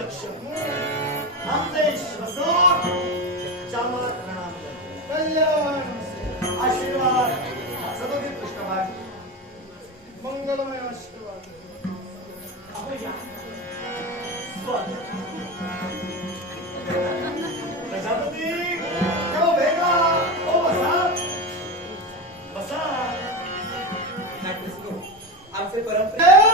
बसून प्रणाम कल्याण आशीर्वाद पृष्ठभाग मंगलमय आशीर्वाद प्रजापती भेगा ओ बसा बसा आमचे परंपरा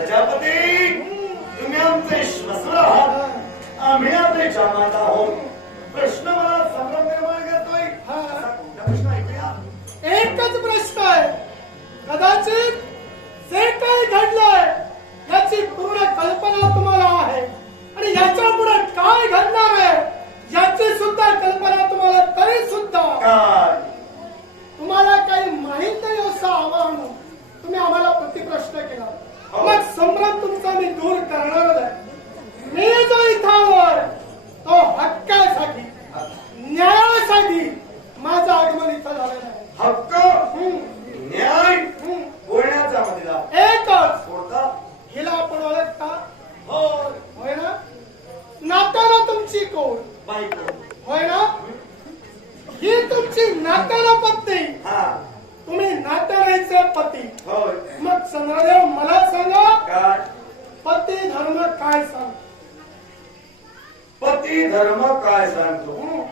प्रजापती तुम्ही आमचे श्वसूर आहात आम्ही आपले जामात आहोत. प्रश्न मला संभ्रम निर्माण करतोय. प्रश्न ऐकूया एकच प्रश्न आहे. कदाचित तुमचा मी दूर करणारच आहे मी जो इथं आलोय तो हक्कासाठी न्यायासाठी माझं आगमन इथं झालेलं आहे. हक्क न्याय. बोलण्याचा मधला एकच. हिला आपण ओळखता? हो. होय ना? नात्यानं तुमची कोण? बायको होय ना? ही तुमची नात्यानं पत्नी. हा. तुम्ही नात्याचे पती. होय. मग चंद्रदेव मला सांगा धर्म काय सांग पती धर्म काय सांगतो?